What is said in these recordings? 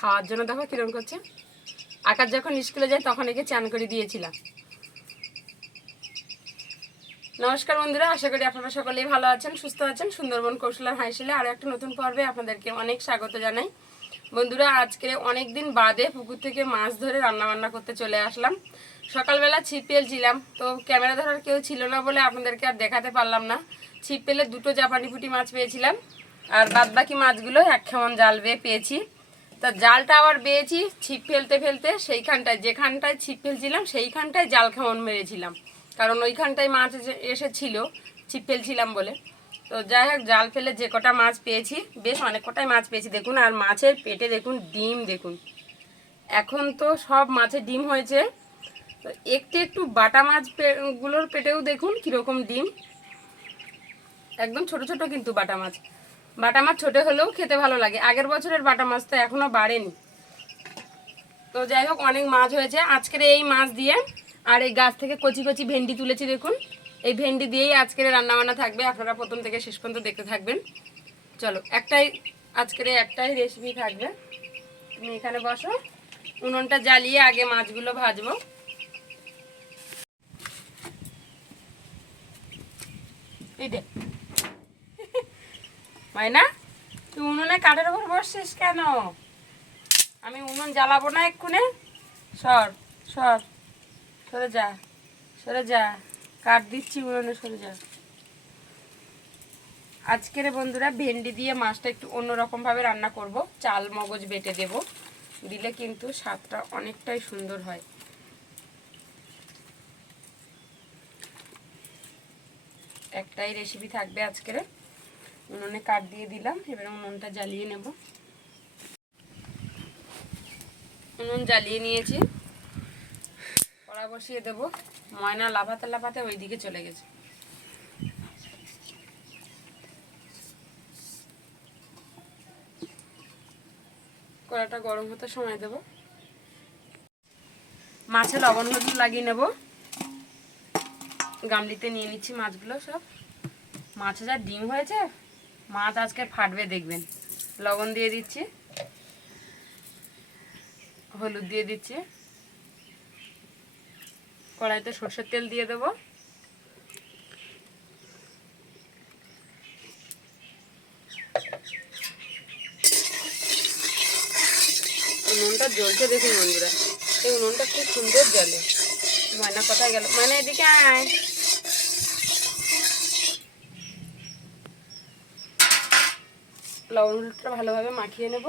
খাওয়ার জন্য দেখো কিরকম করছে। আকাশ যখন স্কুলে যায় তখন একে চান করে দিয়েছিলাম। নমস্কার বন্ধুরা, আশা করি আপনারা সকলেই ভালো আছেন, সুস্থ আছেন। সুন্দরবন কৌশলার হাইশিলে আরও একটা নতুন পর্বে আপনাদেরকে অনেক স্বাগত জানাই। বন্ধুরা, আজকে অনেক দিন বাদে পুকুর থেকে মাছ ধরে রান্নাবান্না করতে চলে আসলাম। সকালবেলা ছিপ পেলছিলাম, তো ক্যামেরা ধরার কেউ ছিল না বলে আপনাদেরকে আর দেখাতে পারলাম না। ছিপ পেলে দুটো জাপানি পুঁটি মাছ পেয়েছিলাম, আর বাদবাকি মাছগুলো এক খেমন জাল বেয়ে পেয়েছি। তা জালটা আবার বেয়েছি ছিপ ফেলতে ফেলতে, সেইখানটায় যেখানটায় ছিপ ফেলছিলাম সেইখানটায় জাল খেমন মেরেছিলাম, কারণ ওইখানটায় মাছ এসেছিল ছিপ ফেলছিলাম বলে। তো যাই হোক, জাল ফেলে যে কটা মাছ পেয়েছি, বেশ অনেক কটাই মাছ পেয়েছি দেখুন। আর মাছের পেটে দেখুন ডিম, দেখুন এখন তো সব মাছের ডিম হয়েছে। তো একটু একটু বাটা মাছ গুলোর পেটেও দেখুন কীরকম ডিম, একদম ছোট ছোট কিন্তু বাটা মাছ। বাটা মাছ ছোটো হলেও খেতে ভালো লাগে। আগের বছরের বাটা মাছ তো এখনও বাড়েনি। তো যাই হোক, অনেক মাছ হয়েছে আজকের এই মাছ দিয়ে। আর এই গাছ থেকে কচি কচি ভেন্ডি তুলেছি দেখুন, এই ভেন্ডি দিয়েই আজকের রান্নাবান্না থাকবে। আপনারা প্রথম থেকে শেষ পর্যন্ত দেখতে থাকবেন। চলো, আজকের একটাই রেসিপি থাকবে। তুমি এখানে বসো, উনুনটা জ্বালিয়ে আগে মাছগুলো ভাজবো। মাইনা, তুই উনুনে কাঠের উপর বসছিস কেন? আমি উনুন জ্বালাবো না এক্ষুনি। সর সর, সরে যা, সরে যা, কাঠ দিচ্ছি উনুনে, সরে যা। আজকের বন্ধুরা ভেন্ডি দিয়ে মাছটা একটু অন্যরকমভাবে রান্না করব। চাল মগজ বেটে দেব, দিলে কিন্তু স্বাদটা অনেকটাই সুন্দর হয়। একটাই রেসিপি থাকবে আজকের। উনুনে কাঠ দিয়ে দিলাম, এবার উনুনটা জ্বালিয়ে নেব। উনুন জ্বালিয়ে নিয়েছি, কড়া বসিয়ে দেবো। ময়না লাফাতে লাফাতে ওই দিকে চলে গেছে। কড়াটা গরম হতে সময় দেব। মাছে লবণ হলুদ লাগিয়ে নেব। গামলিতে নিয়ে নিচ্ছি মাছগুলো সব। মাছে যা ডিম হয়েছে, মাছ আজকে ফাটবে দেখবেন। লবণ দিয়ে দিচ্ছি, হলুদ দিয়ে দিচ্ছি। কড়াইতে সরষের তেল দিয়ে দেবো। উনুনটা জ্বলছে দেখুন বন্ধুরা, এই উনুনটা খুব সুন্দর জ্বলে। ময়না কোথায় গেল? ময়না এদিকে আয়। লবণ হলুদটা ভালোভাবে মাখিয়ে নেব।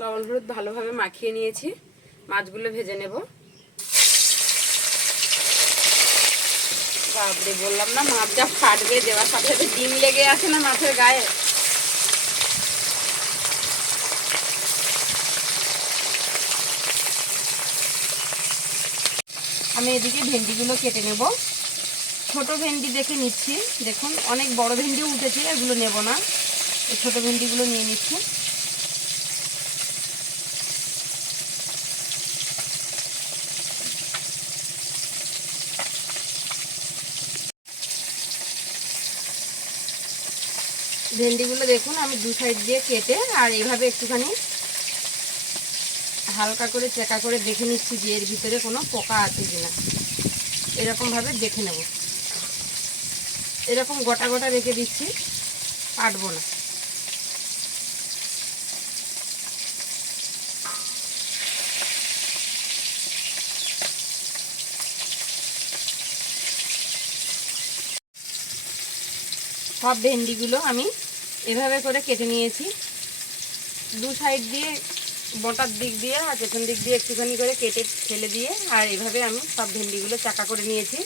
লবণ হলুদ ভালোভাবে মাখিয়ে নিয়েছি, মাছগুলো ভেজে নেব। বাপরে, বললাম না মাছ যা ফাটবে, দেওয়ার সাথে সাথে ডিম লেগে আছে না মাছের গায়ে। আমি এদিকে ভেন্ডিগুলো কেটে নেব। ছোট ভেন্ডি দেখে নিচ্ছি, দেখুন অনেক বড় ভেন্ডিও উঠেছে, এগুলো নেব না। এই ছোট ভেন্ডিগুলো নিয়ে নিচ্ছি। ভেন্ডিগুলো দেখুন আমি দু সাইড দিয়ে কেটে আর এইভাবে একটুখানি হালকা করে চেকা করে দেখে নিচ্ছি যে এর ভিতরে কোনো পোকা আছে কিনা। এরকমভাবে দেখে নেব। এরকম গোটা গোটা রেখে দিচ্ছি, কাটবো না। সব ভেন্ডিগুলো আমি এভাবে করে কেটে নিয়েছি। দু সাইড দিয়ে, মোটার দিক দিয়ে আর পেছন দিক দিয়ে একটুখানি করে কেটে ফেলে দিয়ে, আর এইভাবে আমি সব ভেন্ডিগুলো চাকা করে নিয়েছি।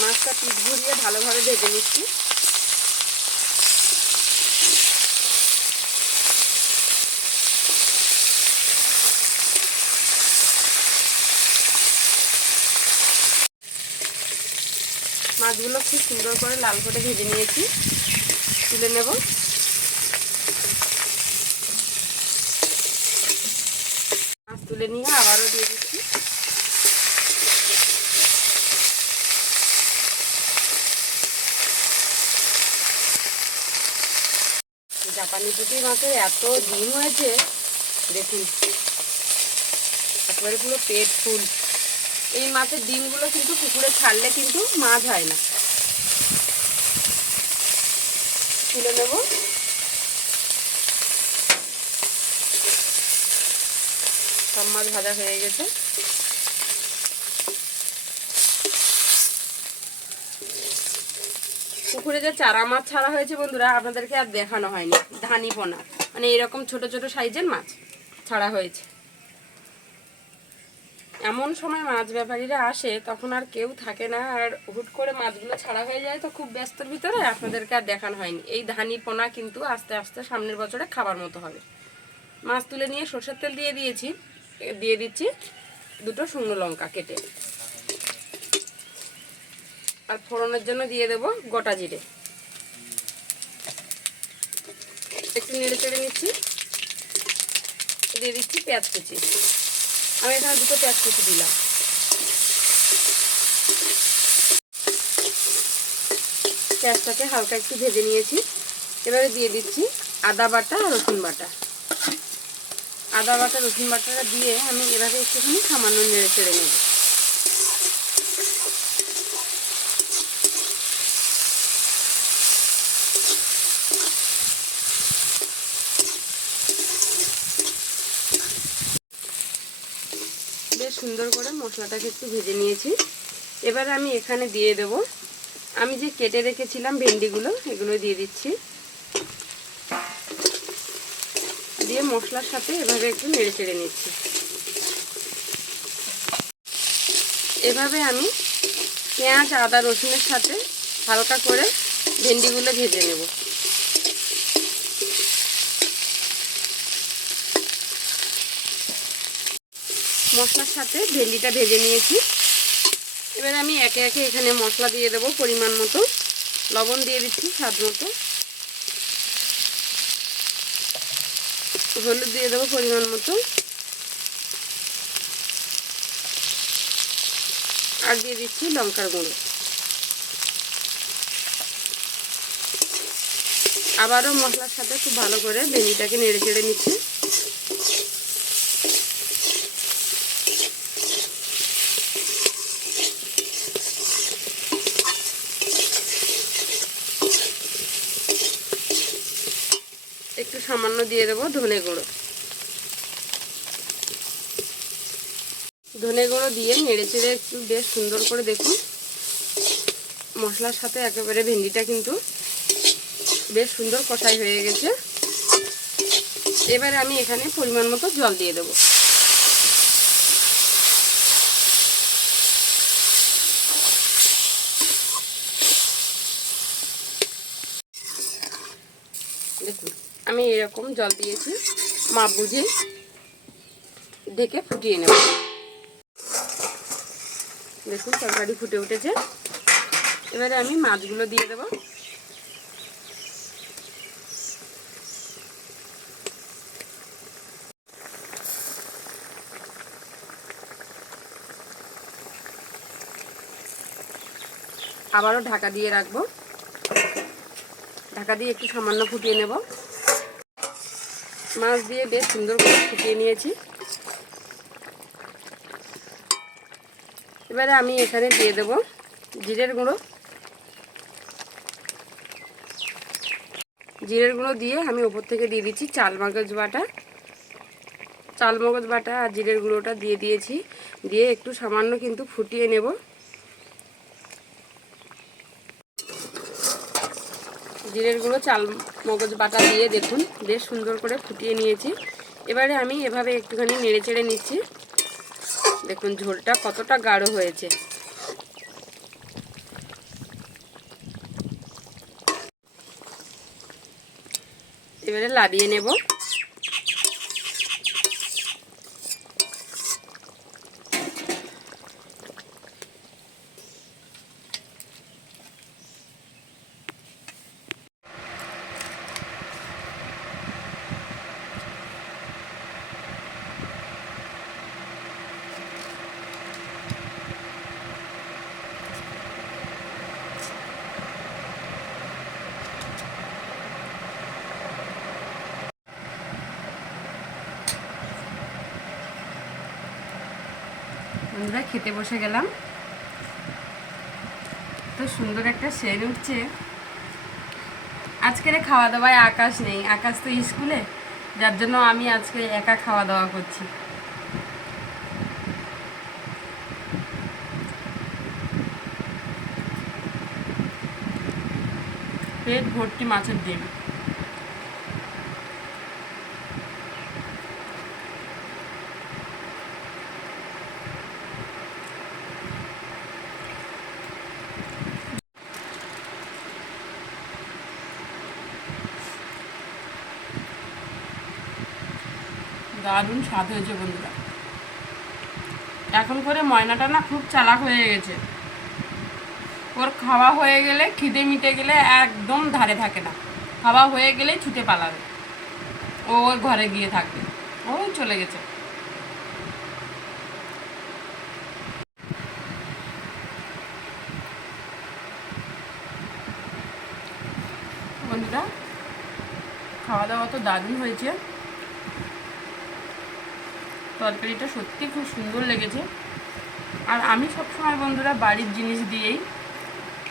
মাছটা পিঠ ঘুরিয়ে ভালোভাবে ভেজে নিচ্ছি। মাছগুলো খুব সুন্দর করে লাল করে ভেজে নিয়েছি, তুলে নেব। মাছ তুলে নিয়ে আবারও দিয়ে দিচ্ছি। জাপানি পুঁটি মাছের এত ডিম হয়েছে দেখুন, একেবারে পুরো পেট ফুল। এই মাছের ডিমগুলো কিন্তু পুকুরে ছাড়লে কিন্তু মাছ হয় না। তুলে নেব। সব মাছ ভাজা হয়ে গেছে। পুকুরে যে চারা মাছ ছাড়া হয়েছে বন্ধুরা, আপনাদেরকে আর দেখানো হয়নি। ধানি পোনা মানে এরকম ছোট ছোট সাইজের মাছ ছাড়া হয়েছে। এমন সময় মাছ ব্যাপারীরা আসে তখন আর কেউ থাকে না, আর হুট করে মাছগুলো ছাড়া হয়ে যায়, তো খুব ব্যস্তর ভিতরে আপনাদেরকে আর দেখানো হয়নি। এই ধানি পোনা কিন্তু আস্তে আস্তে সামনের বছরে খাবার মতো হবে। মাছ তুলে নিয়ে সরষের তেল দিয়ে দিচ্ছি 2টো শুকনো লঙ্কা কেটে, আর ফোড়নের জন্য দিয়ে দেব গোটা জিরে। একটু নেড়ে চেড়ে নিচ্ছি। দিয়ে দিচ্ছি পেঁয়াজ কুচি। আমি এখানে 2টো পেঁয়াজ কুচি দিলাম। পেঁয়াজটাকে হালকা একটু ভেজে নিয়েছি। এবারে দিয়ে দিচ্ছি আদা বাটা আর রসুন বাটা। আদা বাটা রসুন বাটাটা দিয়ে আমি এভাবে একটুখানি সামান্য নেড়ে চেড়ে নেব। বেশ সুন্দর করে মশলাটাকে একটু ভেজে নিয়েছি। এবারে আমি এখানে দিয়ে দেব আমি যে কেটে রেখেছিলাম ভেন্ডিগুলো, এগুলো দিয়ে দিচ্ছি। দিয়ে মশলার সাথে এভাবে একটু নেড়ে চেড়ে নিচ্ছি। এভাবে আমি পেঁয়াজ আদা রসুনের সাথে হালকা করে ভেন্ডিগুলো ভেজে নেব। মশলার সাথে ভেন্ডিটা ভেজে নিয়েছি। এবারে আমি একে একে এখানে মশলা দিয়ে দেবো পরিমাণ মতো। লবণ দিয়ে দিচ্ছি স্বাদ মতো, হলুদ দিয়ে দেবো পরিমাণ মতো, আর দিয়ে দিচ্ছি লঙ্কার গুঁড়ো। আবারও মশলার সাথে খুব ভালো করে ভেন্ডিটাকে নেড়ে চেড়ে নিচ্ছি। একটু সামান্য দিয়ে দেবো ধনে গুঁড়ো। ধনে গুঁড়ো দিয়ে নেড়ে চেড়ে একটু বেশ সুন্দর করে দেখুন মশলার সাথে একেবারে ভেন্ডিটা কিন্তু বেশ সুন্দর কষাই হয়ে গেছে। এবারে আমি এখানে পরিমাণ মতো জল দিয়ে দেবো। দেখুন আমি এরকম জল দিয়েছি, মাপ বুঝে ঢেকে ফুটিয়ে নেব। দেখুন তরকারি ফুটে উঠেছে। এবারে আমি মাছগুলো দিয়ে দেব। আবারও ঢাকা দিয়ে রাখবো। ঢাকা দিয়ে একটু সামান্য ফুটিয়ে নেব। মাছ দিয়ে বেশ সুন্দর করে ফুটিয়ে নিয়েছি। এবারে আমি এখানে দিয়ে দেব জিরের গুঁড়ো। জিরের গুঁড়ো দিয়ে আমি ওপর থেকে দিয়ে দিচ্ছি চাল মগজ বাটা আর জিরের গুঁড়োটা দিয়ে দিয়েছি। দিয়ে একটু সামান্য কিন্তু ফুটিয়ে নেব। জিরের গুঁড়ো চাল মগজ বাটা দিয়ে দেখুন বেশ সুন্দর করে ফুটিয়ে নিয়েছি। এবারে আমি এভাবে একটুখানি নেড়ে চেড়ে নিচ্ছি। দেখুন ঝোলটা কতটা গাঢ় হয়েছে। এবারে লাবিয়ে নেব। বন্ধুরা খেতে বসে গেলাম। তো সুন্দর একটা সেন্ট উঠছে। আজকের খাওয়া দাওয়ায় আকাশ নেই, আকাশ তো স্কুলে, যার জন্য আমি আজকে একা খাওয়া দাওয়া করছি। পেট ভর্তি মাছের ডিম। দারুণ স্বাদ হয়েছে বন্ধুরা। এখন করে ময়নাটা না খুব চালাক হয়ে গেছে। ওর খাওয়া হয়ে গেলে, খিদে মিটে গেলে একদম ধারে থাকে না, খাওয়া হয়ে গেলেই ছুটে পালাবে, ও ওর ঘরে গিয়ে থাকবে। ও চলে গেছে। বন্ধুরা খাওয়া দাওয়া তো দারুণ হয়েছে, তরকারিটা সত্যি খুব সুন্দর লেগেছে। আর আমি সবসময় বন্ধুরা বাড়ির জিনিস দিয়েই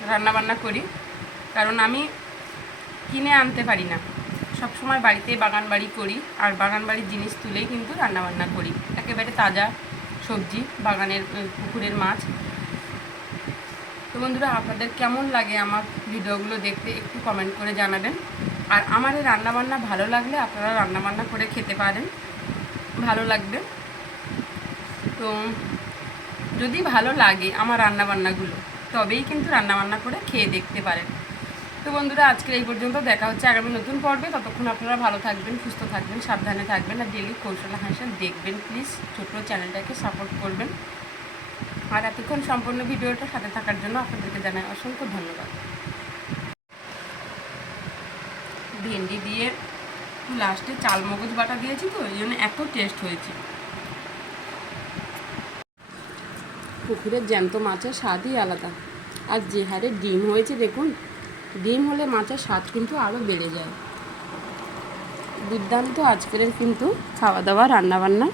রান্নাবান্না করি, কারণ আমি কিনে আনতে পারি না। সবসময় বাড়িতে বাগান বাড়ি করি, আর বাগান বাড়ির জিনিস তুলেই কিন্তু রান্নাবান্না করি। একেবারে তাজা সবজি, বাগানের পুকুরের মাছ। তো বন্ধুরা আপনাদের কেমন লাগে আমার ভিডিওগুলো দেখতে একটু কমেন্ট করে জানাবেন। আর আমার এই রান্নাবান্না ভালো লাগলে আপনারা রান্নাবান্না করে খেতে পারেন, ভালো লাগবে। তো যদি ভালো লাগে আমার রান্নাবান্নাগুলো, তবেই কিন্তু রান্নাবান্না করে খেয়ে দেখতে পারেন। তো বন্ধুরা আজকের এই পর্যন্ত, দেখা হচ্ছে আগামী নতুন পর্বে। ততক্ষণ আপনারা ভালো থাকবেন, সুস্থ থাকবেন, সাবধানে থাকবেন। আর ডেলি কৌশলা হাসিল দেখবেন প্লিজ, ছোট্ট চ্যানেলটাকে সাপোর্ট করবেন। আর এতক্ষণ সম্পূর্ণ ভিডিওটা সাথে থাকার জন্য আপনাদেরকে জানাই অসংখ্য ধন্যবাদ। ভেন্ডি দিয়ে লাস্টে চাল মগজ বাটা দিয়েছি, তো এই জন্য এত টেস্ট হয়েছে। পুকুরের জ্যান্ত মাছের স্বাদই আলাদা। আর যে হারে ডিম হয়েছে দেখুন, ডিম হলে মাছের স্বাদ কিন্তু আরও বেড়ে যায়। দুর্দান্ত আজকের কিন্তু খাওয়া দাওয়া রান্নাবান্না।